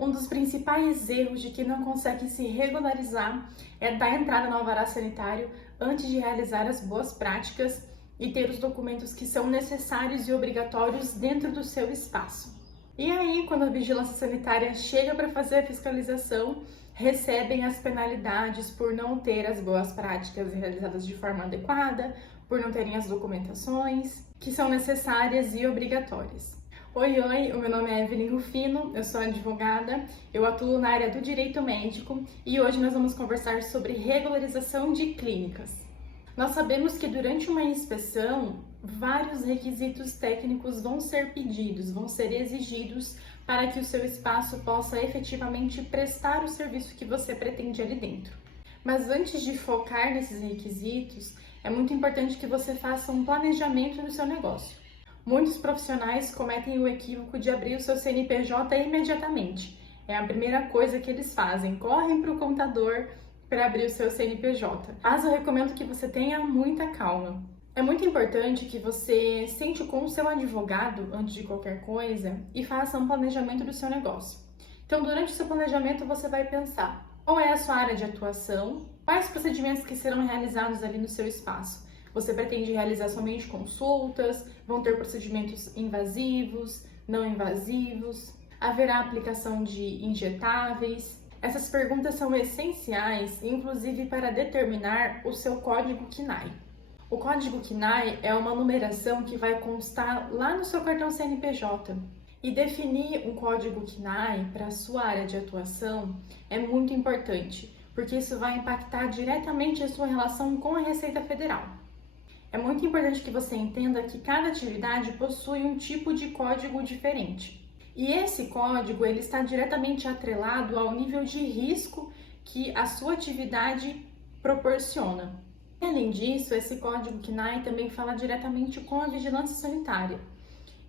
Um dos principais erros de quem não consegue se regularizar é dar entrada no alvará sanitário antes de realizar as boas práticas e ter os documentos que são necessários e obrigatórios dentro do seu espaço. E aí, quando a vigilância sanitária chega para fazer a fiscalização, recebem as penalidades por não ter as boas práticas realizadas de forma adequada, por não terem as documentações que são necessárias e obrigatórias. Oi, o meu nome é Evelyn Rufino, eu sou advogada, eu atuo na área do direito médico e hoje nós vamos conversar sobre regularização de clínicas. Nós sabemos que durante uma inspeção, vários requisitos técnicos vão ser pedidos, vão ser exigidos para que o seu espaço possa efetivamente prestar o serviço que você pretende ali dentro. Mas antes de focar nesses requisitos, é muito importante que você faça um planejamento do seu negócio. Muitos profissionais cometem o equívoco de abrir o seu CNPJ imediatamente. É a primeira coisa que eles fazem, correm para o contador para abrir o seu CNPJ. Mas eu recomendo que você tenha muita calma. É muito importante que você sente com o seu advogado antes de qualquer coisa e faça um planejamento do seu negócio. Então, durante o seu planejamento, você vai pensar qual é a sua área de atuação, quais procedimentos que serão realizados ali no seu espaço. Você pretende realizar somente consultas, vão ter procedimentos invasivos, não invasivos, haverá aplicação de injetáveis. Essas perguntas são essenciais, inclusive para determinar o seu código KNAI. O código KNAI é uma numeração que vai constar lá no seu cartão CNPJ. E definir um código KNAI para a sua área de atuação é muito importante, porque isso vai impactar diretamente a sua relação com a Receita Federal. É muito importante que você entenda que cada atividade possui um tipo de código diferente. E esse código ele está diretamente atrelado ao nível de risco que a sua atividade proporciona. Além disso, esse código KNAI também fala diretamente com a vigilância sanitária.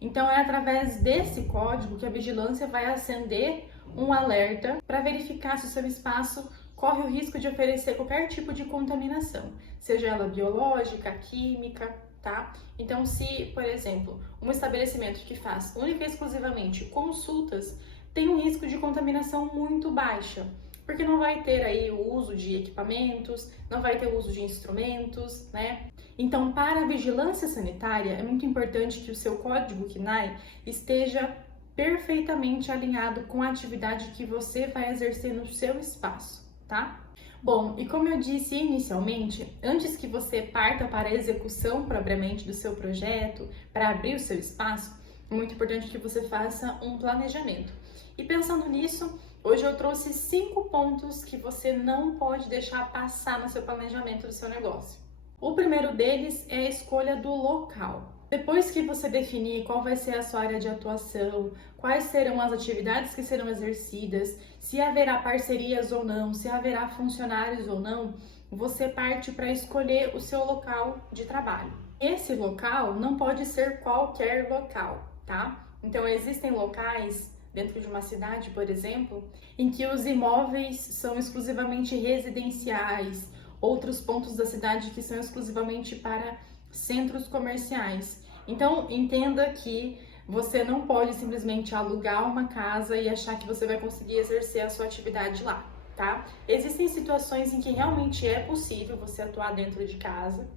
Então, é através desse código que a vigilância vai acender um alerta para verificar se o seu espaço corre o risco de oferecer qualquer tipo de contaminação, seja ela biológica, química, tá? Então, se, por exemplo, um estabelecimento que faz única e exclusivamente consultas tem um risco de contaminação muito baixa, porque não vai ter aí o uso de equipamentos, não vai ter o uso de instrumentos, né? Então, para a vigilância sanitária, é muito importante que o seu código KNAI esteja perfeitamente alinhado com a atividade que você vai exercer no seu espaço, tá? Bom, e como eu disse inicialmente, antes que você parta para a execução propriamente do seu projeto, para abrir o seu espaço, é muito importante que você faça um planejamento. E pensando nisso, hoje eu trouxe 5 pontos que você não pode deixar passar no seu planejamento do seu negócio. O primeiro deles é a escolha do local. Depois que você definir qual vai ser a sua área de atuação, quais serão as atividades que serão exercidas, se haverá parcerias ou não, se haverá funcionários ou não, você parte para escolher o seu local de trabalho. Esse local não pode ser qualquer local, tá? Então, existem locais dentro de uma cidade, por exemplo, em que os imóveis são exclusivamente residenciais, outros pontos da cidade que são exclusivamente para centros comerciais. Então, entenda que você não pode simplesmente alugar uma casa e achar que você vai conseguir exercer a sua atividade lá, tá? Existem situações em que realmente é possível você atuar dentro de casa,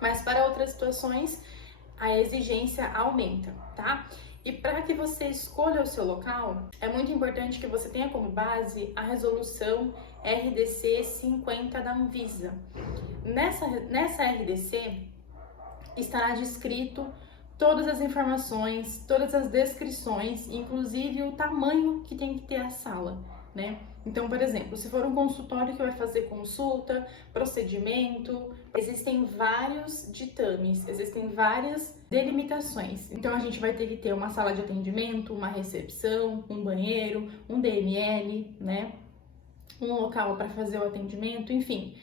mas para outras situações a exigência aumenta, tá? E para que você escolha o seu local, é muito importante que você tenha como base a resolução RDC 50 da Anvisa. Nessa RDC estará descrito todas as informações, todas as descrições, inclusive o tamanho que tem que ter a sala, né? Então, por exemplo, se for um consultório que vai fazer consulta, procedimento, existem vários ditames, existem várias delimitações. Então, a gente vai ter que ter uma sala de atendimento, uma recepção, um banheiro, um DML, né? Um local para fazer o atendimento, enfim.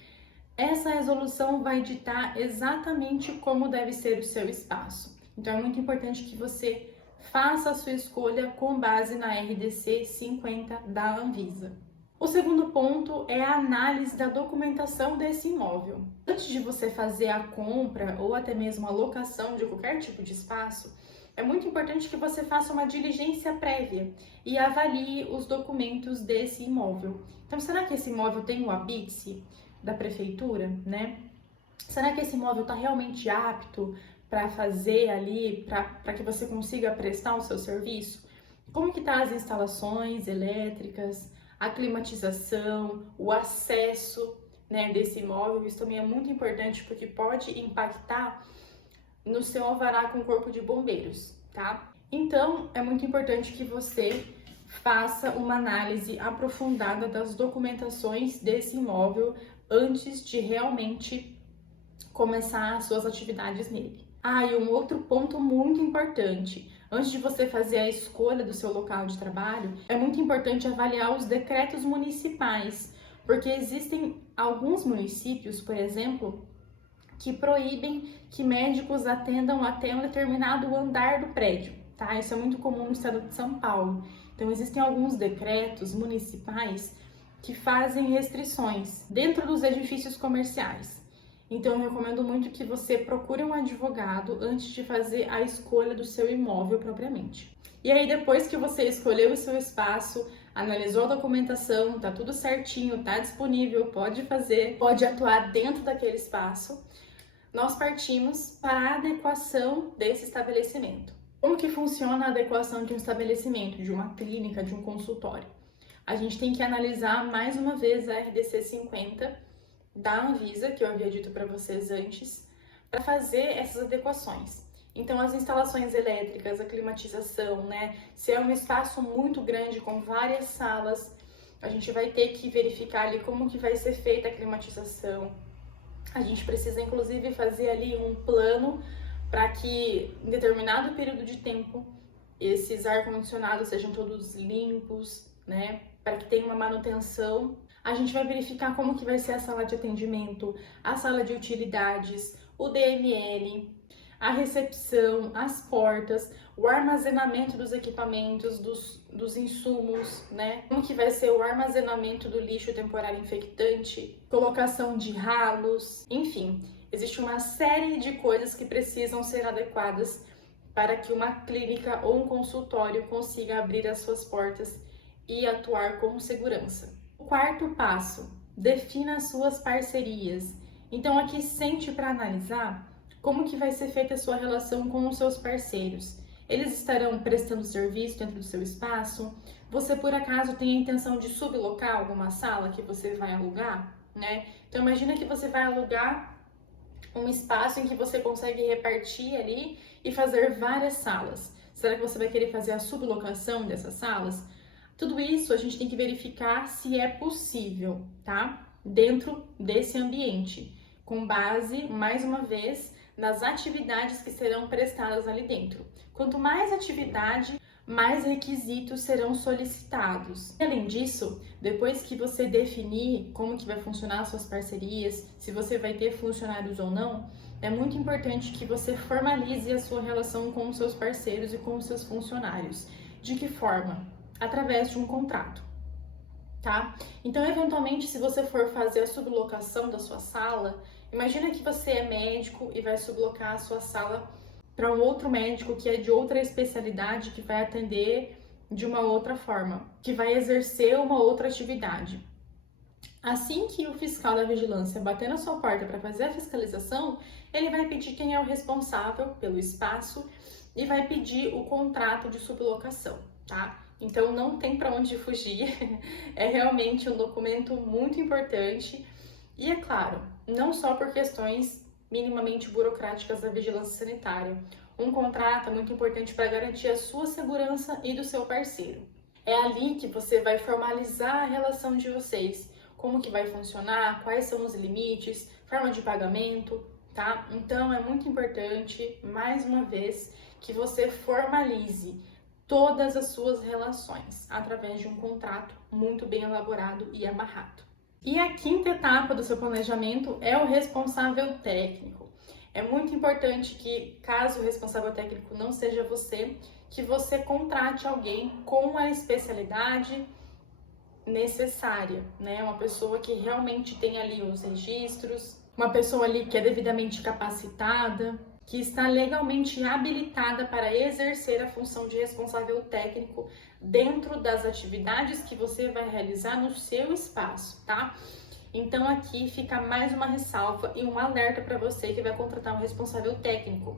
Essa resolução vai ditar exatamente como deve ser o seu espaço. Então, é muito importante que você faça a sua escolha com base na RDC 50 da Anvisa. O segundo ponto é a análise da documentação desse imóvel. Antes de você fazer a compra ou até mesmo a locação de qualquer tipo de espaço, é muito importante que você faça uma diligência prévia e avalie os documentos desse imóvel. Então, será que esse imóvel tem o habite da prefeitura, né? Será que esse imóvel está realmente apto para fazer ali, para que você consiga prestar o seu serviço? Como que tá as instalações elétricas, a climatização, o acesso, né, desse imóvel? Isso também é muito importante porque pode impactar no seu alvará com o corpo de bombeiros, tá? Então, é muito importante que você faça uma análise aprofundada das documentações desse imóvel antes de realmente começar as suas atividades nele. E um outro ponto muito importante, antes de você fazer a escolha do seu local de trabalho, é muito importante avaliar os decretos municipais, porque existem alguns municípios, por exemplo, que proíbem que médicos atendam até um determinado andar do prédio, tá? Isso é muito comum no estado de São Paulo. Então, existem alguns decretos municipais que fazem restrições dentro dos edifícios comerciais. Então, eu recomendo muito que você procure um advogado antes de fazer a escolha do seu imóvel propriamente. E aí, depois que você escolheu o seu espaço, analisou a documentação, tá tudo certinho, tá disponível, pode fazer, pode atuar dentro daquele espaço, nós partimos para a adequação desse estabelecimento. Como que funciona a adequação de um estabelecimento, de uma clínica, de um consultório? A gente tem que analisar mais uma vez a RDC 50 da Anvisa, que eu havia dito para vocês antes, para fazer essas adequações. Então, as instalações elétricas, a climatização, né? Se é um espaço muito grande com várias salas, a gente vai ter que verificar ali como que vai ser feita a climatização. A gente precisa, inclusive, fazer ali um plano para que, em determinado período de tempo, esses ar-condicionados sejam todos limpos, né? Para que tenha uma manutenção. A gente vai verificar como que vai ser a sala de atendimento, a sala de utilidades, o DML, a recepção, as portas, o armazenamento dos equipamentos, dos insumos, né? Como que vai ser o armazenamento do lixo temporário infectante, colocação de ralos, enfim. Existe uma série de coisas que precisam ser adequadas para que uma clínica ou um consultório consiga abrir as suas portas e atuar com segurança. O quarto passo, defina as suas parcerias. Então aqui sente para analisar como que vai ser feita a sua relação com os seus parceiros. Eles estarão prestando serviço dentro do seu espaço? Você por acaso tem a intenção de sublocar alguma sala que você vai alugar, né? Então imagina que você vai alugar um espaço em que você consegue repartir ali e fazer várias salas. Será que você vai querer fazer a sublocação dessas salas? Tudo isso a gente tem que verificar se é possível, tá? Dentro desse ambiente, com base, mais uma vez, nas atividades que serão prestadas ali dentro. Quanto mais atividade, mais requisitos serão solicitados. Além disso, depois que você definir como que vai funcionar as suas parcerias, se você vai ter funcionários ou não, é muito importante que você formalize a sua relação com os seus parceiros e com os seus funcionários. De que forma? Através de um contrato, tá? Então, eventualmente, se você for fazer a sublocação da sua sala, imagina que você é médico e vai sublocar a sua sala para um outro médico que é de outra especialidade, que vai atender de uma outra forma, que vai exercer uma outra atividade. Assim que o fiscal da vigilância bater na sua porta para fazer a fiscalização, ele vai pedir quem é o responsável pelo espaço e vai pedir o contrato de sublocação, tá? Então não tem para onde fugir, é realmente um documento muito importante e, é claro, não só por questões minimamente burocráticas da vigilância sanitária. Um contrato é muito importante para garantir a sua segurança e do seu parceiro. É ali que você vai formalizar a relação de vocês, como que vai funcionar, quais são os limites, forma de pagamento, tá? Então é muito importante, mais uma vez, que você formalize todas as suas relações através de um contrato muito bem elaborado e amarrado. E a quinta etapa do seu planejamento é o responsável técnico. É muito importante que, caso o responsável técnico não seja você, que você contrate alguém com a especialidade necessária, né? Uma pessoa que realmente tem ali os registros, uma pessoa ali que é devidamente capacitada, que está legalmente habilitada para exercer a função de responsável técnico dentro das atividades que você vai realizar no seu espaço, tá? Então aqui fica mais uma ressalva e um alerta para você que vai contratar um responsável técnico.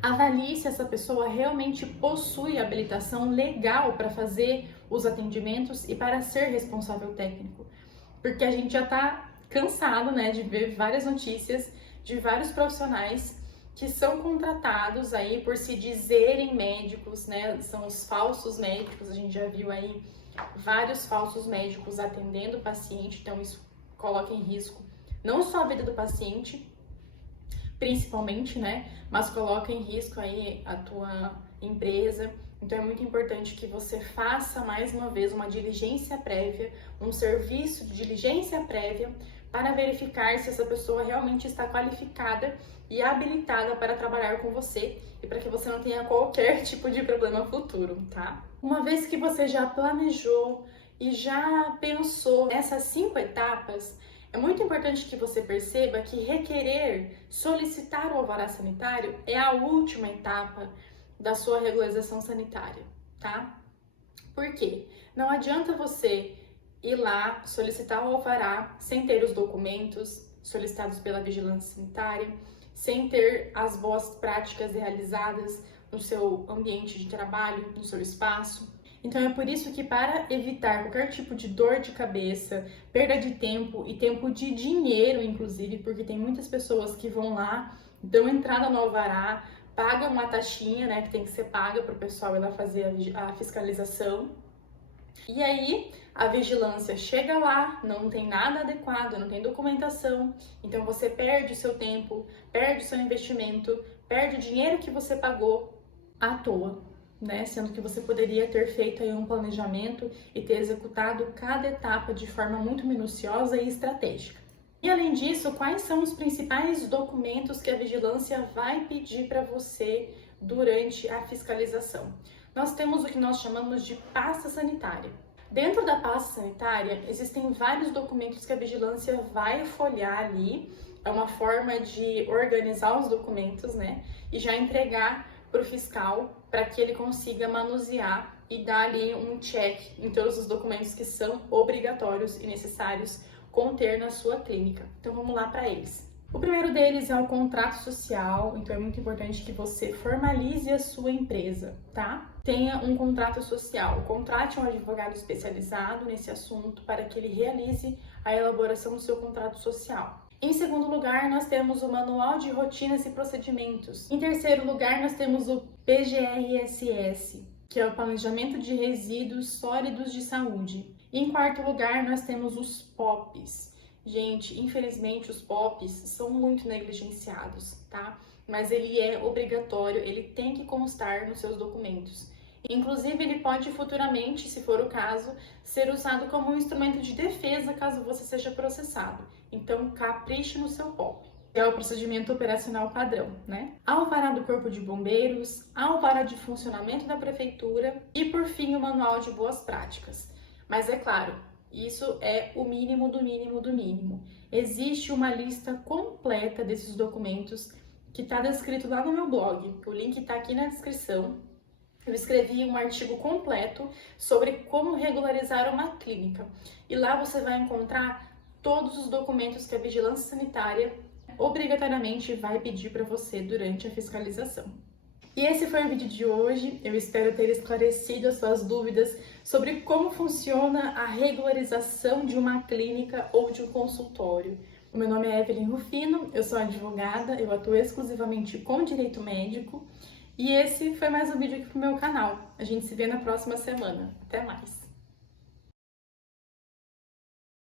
Avalie se essa pessoa realmente possui habilitação legal para fazer os atendimentos e para ser responsável técnico. Porque a gente já está cansado, né, de ver várias notícias de vários profissionais que são contratados aí por se dizerem médicos, né, são os falsos médicos. A gente já viu aí vários falsos médicos atendendo o paciente, então isso coloca em risco não só a vida do paciente, principalmente, né, mas coloca em risco aí a tua empresa. Então é muito importante que você faça mais uma vez uma diligência prévia, um serviço de diligência prévia para verificar se essa pessoa realmente está qualificada e habilitada para trabalhar com você e para que você não tenha qualquer tipo de problema futuro, tá? Uma vez que você já planejou e já pensou nessas 5 etapas, é muito importante que você perceba que requerer, solicitar o alvará sanitário é a última etapa da sua regularização sanitária, tá? Por quê? Não adianta você ir lá solicitar o alvará sem ter os documentos solicitados pela vigilância sanitária, sem ter as boas práticas realizadas no seu ambiente de trabalho, no seu espaço. Então é por isso que, para evitar qualquer tipo de dor de cabeça, perda de tempo e tempo de dinheiro, inclusive, porque tem muitas pessoas que vão lá, dão entrada no alvará, pagam uma taxinha, né, que tem que ser paga para o pessoal ir lá fazer a fiscalização. E aí a vigilância chega lá, não tem nada adequado, não tem documentação, então você perde o seu tempo, perde o seu investimento, perde o dinheiro que você pagou à toa, né? Sendo que você poderia ter feito aí um planejamento e ter executado cada etapa de forma muito minuciosa e estratégica. E além disso, quais são os principais documentos que a vigilância vai pedir para você durante a fiscalização? Nós temos o que nós chamamos de pasta sanitária. Dentro da pasta sanitária, existem vários documentos que a vigilância vai folhear ali. É uma forma de organizar os documentos, né? E já entregar para o fiscal para que ele consiga manusear e dar ali um check em todos os documentos que são obrigatórios e necessários conter na sua clínica. Então vamos lá para eles. O primeiro deles é o contrato social, então é muito importante que você formalize a sua empresa, tá? Tenha um contrato social, contrate um advogado especializado nesse assunto para que ele realize a elaboração do seu contrato social. Em segundo lugar, nós temos o Manual de Rotinas e Procedimentos. Em terceiro lugar, nós temos o PGRSS, que é o Planejamento de Resíduos Sólidos de Saúde. E em quarto lugar, nós temos os POPs. Gente, infelizmente os POPs são muito negligenciados, tá? Mas ele é obrigatório, ele tem que constar nos seus documentos. Inclusive, ele pode futuramente, se for o caso, ser usado como um instrumento de defesa caso você seja processado. Então, capriche no seu POP. É o procedimento operacional padrão, né? Alvará do Corpo de Bombeiros, alvará de funcionamento da Prefeitura e, por fim, o Manual de Boas Práticas. Mas é claro, isso é o mínimo do mínimo do mínimo. Existe uma lista completa desses documentos que está descrito lá no meu blog. O link está aqui na descrição. Eu escrevi um artigo completo sobre como regularizar uma clínica. E lá você vai encontrar todos os documentos que a Vigilância Sanitária obrigatoriamente vai pedir para você durante a fiscalização. E esse foi o vídeo de hoje. Eu espero ter esclarecido as suas dúvidas sobre como funciona a regularização de uma clínica ou de um consultório. O meu nome é Evelyn Rufino, eu sou advogada, eu atuo exclusivamente com direito médico. E esse foi mais um vídeo aqui pro meu canal. A gente se vê na próxima semana. Até mais!